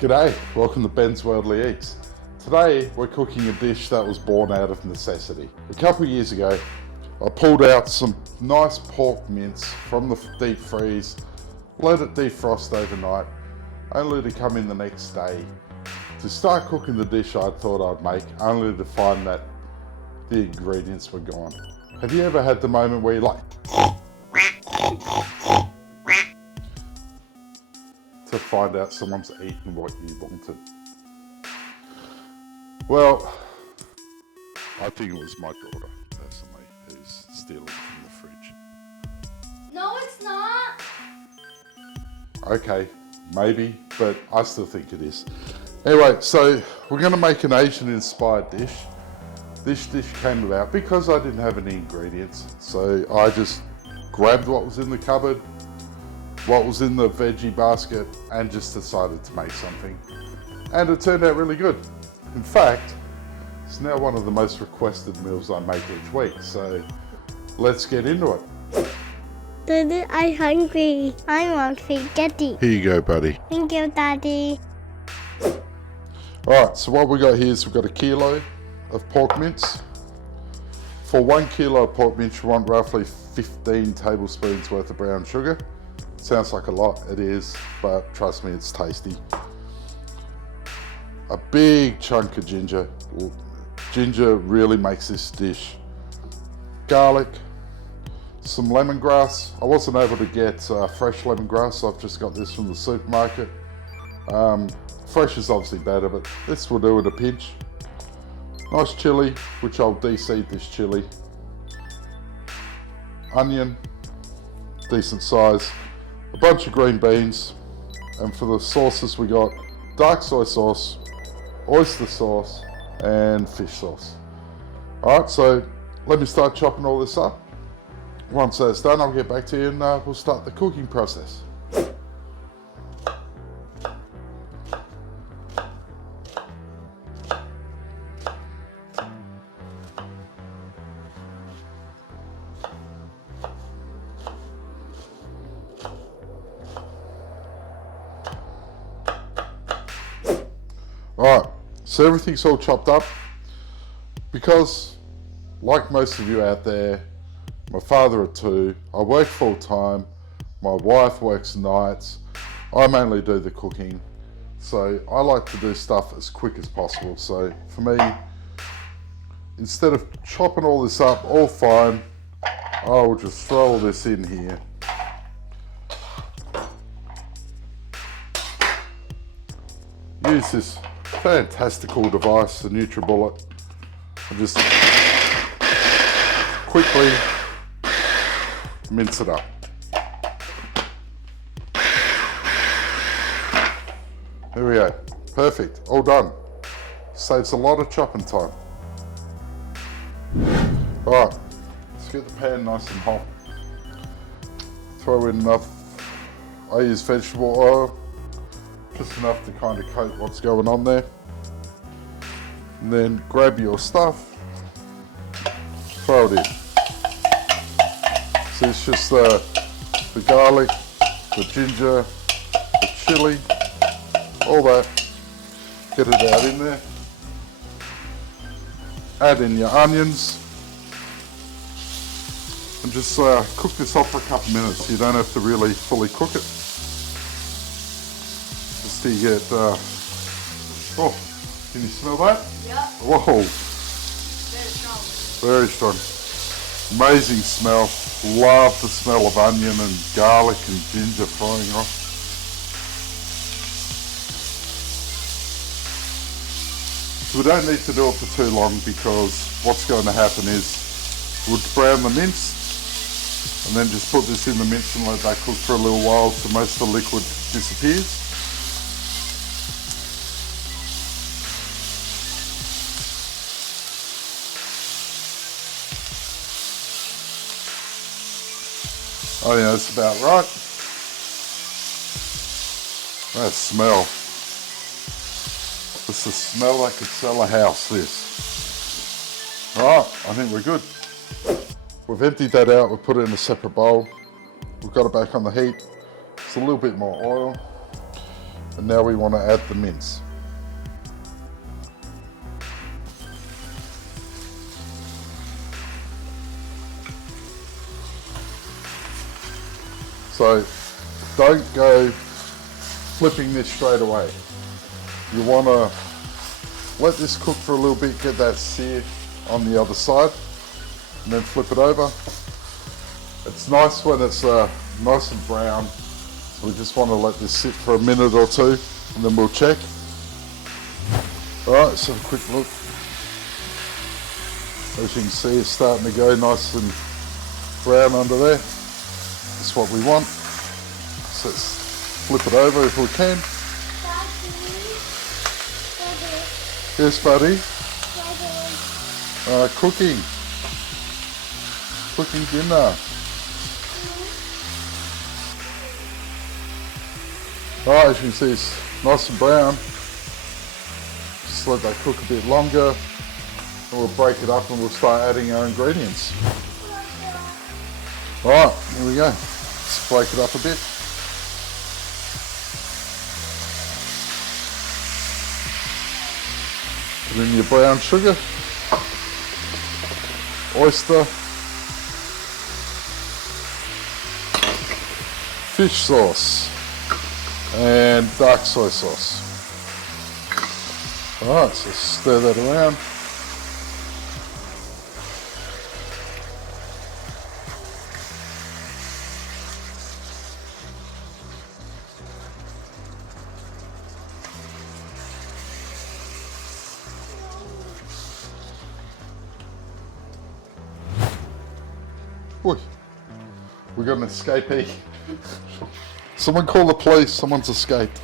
G'day, welcome to Ben's Worldly Eats. Today we're cooking a dish that was born out of necessity. A couple of years ago I pulled out some nice pork mince from the deep freeze, let it defrost overnight, only to come in the next day to start cooking the dish I thought I'd make, only to find that the ingredients were gone. Have you ever had the moment where you're like to find out someone's eaten what you wanted? Well, I think it was my daughter, personally, who's stealing from the fridge. No, it's not. Okay, maybe, but I still think it is. Anyway, so we're going to make an Asian-inspired dish. This dish came about because I didn't have any ingredients, so I just grabbed what was in the cupboard, what was in the veggie basket, and just decided to make something. And it turned out really good. In fact, it's now one of the most requested meals I make each week, so let's get into it. Daddy, I'm hungry. I want spaghetti. Here you go, buddy. Thank you, Daddy. Alright, so what we got here is we've got a kilo of pork mince. For 1 kilo of pork mince, you want roughly 15 tablespoons worth of brown sugar. Sounds like a lot, it is, but trust me, it's tasty. A big chunk of ginger. Ginger really makes this dish. Garlic, some lemongrass. I wasn't able to get fresh lemongrass, so I've just got this from the supermarket. Fresh is obviously better, but this will do at a pinch. Nice chili, which I'll de-seed this chili. Onion, decent size. A bunch of green beans, and for the sauces we got dark soy sauce, oyster sauce, and fish sauce. Alright, so let me start chopping all this up. Once that's done, I'll get back to you and we'll start the cooking process. Alright, so everything's all chopped up. Because, like most of you out there, I'm a father of two, I work full time, my wife works nights, I mainly do the cooking, so I like to do stuff as quick as possible. So for me, instead of chopping all this up all fine, I will just throw all this in here. Use this fantastical device, the NutriBullet, and just quickly mince it up. There we go, perfect, all done. Saves a lot of chopping time. Alright, let's get the pan nice and hot. Throw in enough, I use vegetable oil, just enough to kind of coat what's going on there. And then grab your stuff, throw it in. So it's just the garlic, the ginger, the chili, all that. Get it out in there. Add in your onions. And just cook this off for a couple of minutes. You don't have to really fully cook it. Just till you get, oh, can you smell that? Yep. Whoa. Very strong. Very strong. Amazing smell. Love the smell of onion and garlic and ginger frying off. So we don't need to do it for too long, because what's going to happen is we'll brown the mince and then just put this in the mince and let that cook for a little while so most of the liquid disappears. Oh yeah, that's about right. That smell. It's the smell that could sell a house, this. Alright, I think we're good. We've emptied that out, we've put it in a separate bowl. We've got it back on the heat. It's a little bit more oil. And now we want to add the mince. So don't go flipping this straight away. You want to let this cook for a little bit, get that sear on the other side, and then flip it over. It's nice when it's nice and brown. So we just want to let this sit for a minute or two, and then we'll check. All right, let's have a quick look. As you can see, it's starting to go nice and brown under there. That's what we want. So let's flip it over if we can. Yes, buddy. Cooking dinner. Alright, as you can see, it's nice and brown. Just let that cook a bit longer, and we'll break it up and we'll start adding our ingredients. Alright, here we go. Let's break it up a bit. Put in your brown sugar, oyster, fish sauce, and dark soy sauce. Alright, so stir that around. Oi, we got an escapee. Someone call the police, someone's escaped.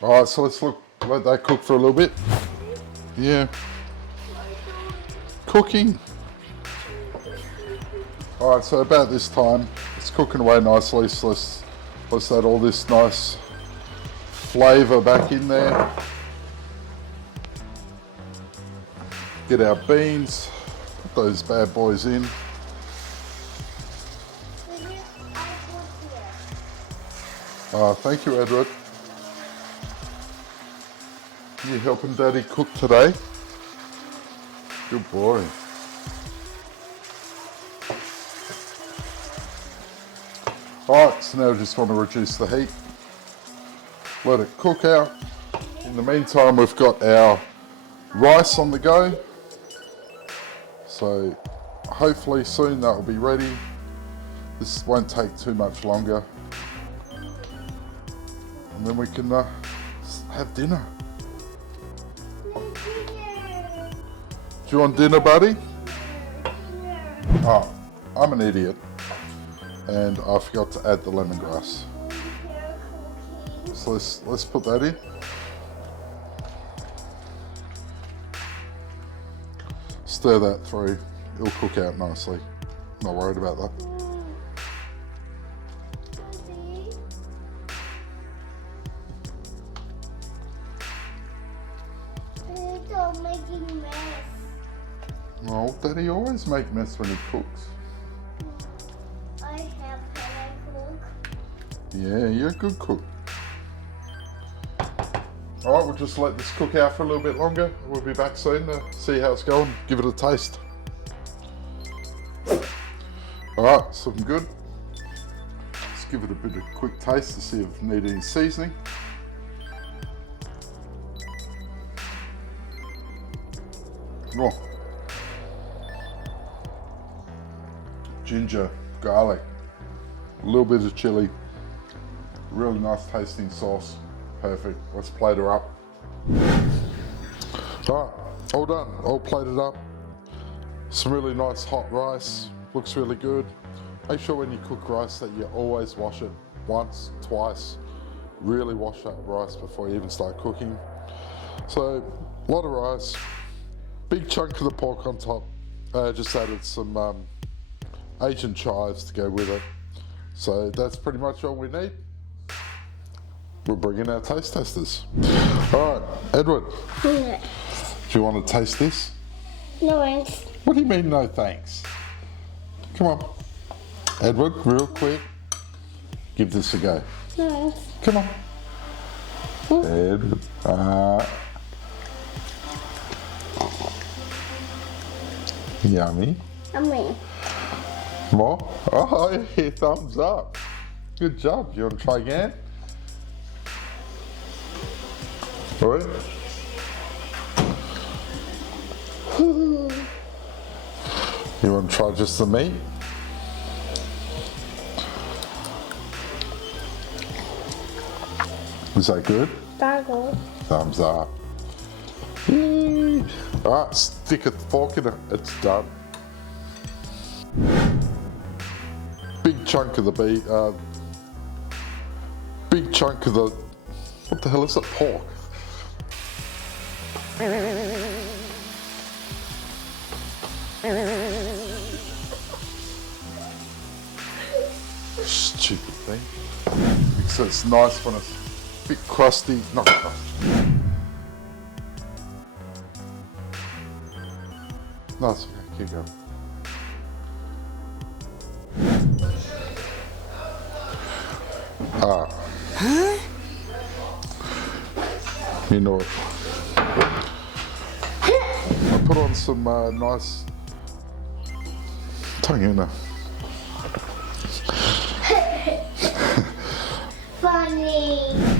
Alright, so let's let that cook for a little bit. Yeah. Cooking. Alright, so about this time, it's cooking away nicely, so let's add all this nice flavour back in there. Get our beans, put those bad boys in. Thank you, Edward. You helping Daddy cook today? Good boy. Alright, so now we just want to reduce the heat. Let it cook out. In the meantime, we've got our rice on the go. So hopefully soon that will be ready. This won't take too much longer. And then we can have dinner. Do you want dinner, buddy? Oh, I'm an idiot. And I forgot to add the lemongrass. So let's put that in. Stir that through. It'll cook out nicely. Not worried about that. Don't making mess. Well, Daddy always make mess when he cooks. I have when I cook. Yeah, you're a good cook. Alright, we'll just let this cook out for a little bit longer. We'll be back soon to see how it's going. Give it a taste. Alright, it's looking good. Let's give it a bit of quick taste to see if it needs any seasoning. Oh. Ginger, garlic, a little bit of chili. Really nice tasting sauce. Perfect. Let's plate her up. Alright, all done. All plated up. Some really nice hot rice. Looks really good. Make sure when you cook rice that you always wash it once, twice. Really wash that rice before you even start cooking. So, a lot of rice. Big chunk of the pork on top. Just added some Asian chives to go with it. So that's pretty much all we need. We'll bring in our taste testers. All right, Edward. Yes. Do you want to taste this? No, thanks. What do you mean no thanks? Come on. Edward, real quick. Give this a go. No. Come on. Edward. Yummy. Yummy. More? Oh, yeah, thumbs up. Good job. You want to try again? All right. You want to try just the meat? Is that good? Gargle. Thumbs up. Yay. All right, stick a fork in it. It's done. Big chunk of the beef. Big chunk of the. What the hell is it? Pork. Stupid thing. So it's nice when it's a bit crusty, not crusty. No, it's okay, keep going. You know what? I put on some nice tongue in there. Funny.